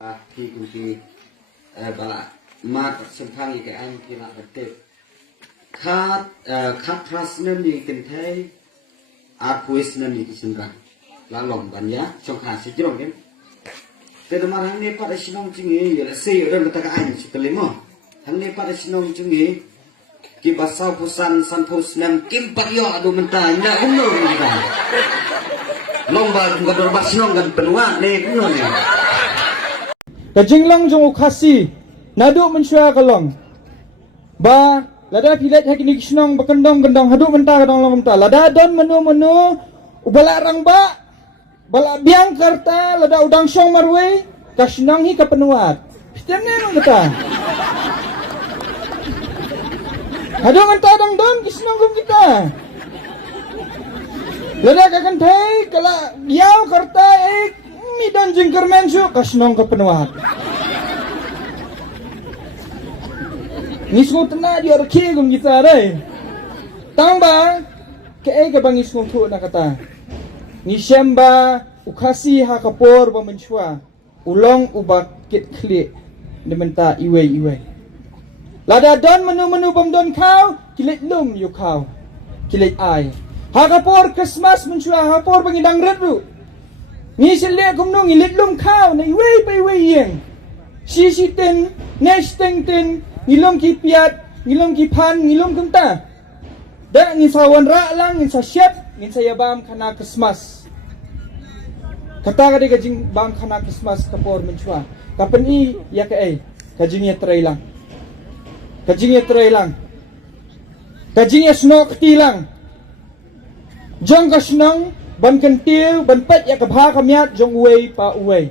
Khi cũng khi bà mát sinh thang cái anh khi là vật tiệp khát trust nên đi kinh thấy quiz nên đi sinh ra là lòng bạn nhá trong khả sẽ chịu được thế mà thằng này bắt sinh chung nghĩ là xây ở đây người ta cái anh chỉ cần lấy mà thằng này bắt sinh chung nghĩ khi bắt sau pusan san pusnem kim paryo adu mentah nggak umur kita lomba nggak berbat senong kan penuh nih penuh nih. Kajinglang jong ukasi naduk mensyua kalong ba lada pilet hakini kisnong bakendong-gendong haduk mentah kadang long mentah lada don menu ubala rangba bala biang karta lada udang syong marwe kasnong hi kapenuat pistemne nong kita haduk mentah dang don kisnong gum kita lada kakantai kala biau karta dan jingkar mensu kasnong kapenuat ngisung tena dia reki gum kita dai tamba ke bang ngisung tu nak kata ngisemba ukasi ha kapor ba menchua ulong ubak kit klik dementa iwe lada don menu bom don kau kilit lum yu kau kilit ai ha kapor Christmas menchua ha kapor bangidang redu ni sele kumnong ilit lum kau na iwe pa iwe yeng si ten nesh ten ngilom ki piat ngilom ki pan ngilom kumta da ngin sawan ra lang ngin sa syap ngin sa yabam kana Christmas kata kadi kajing bam kana Christmas kapor menchua kapen i ya ka ai kajing ya try lang kajing ya snok ti lang jong ka snong ban kentil ban pet ya kabha kamyat jong uwei pa uwei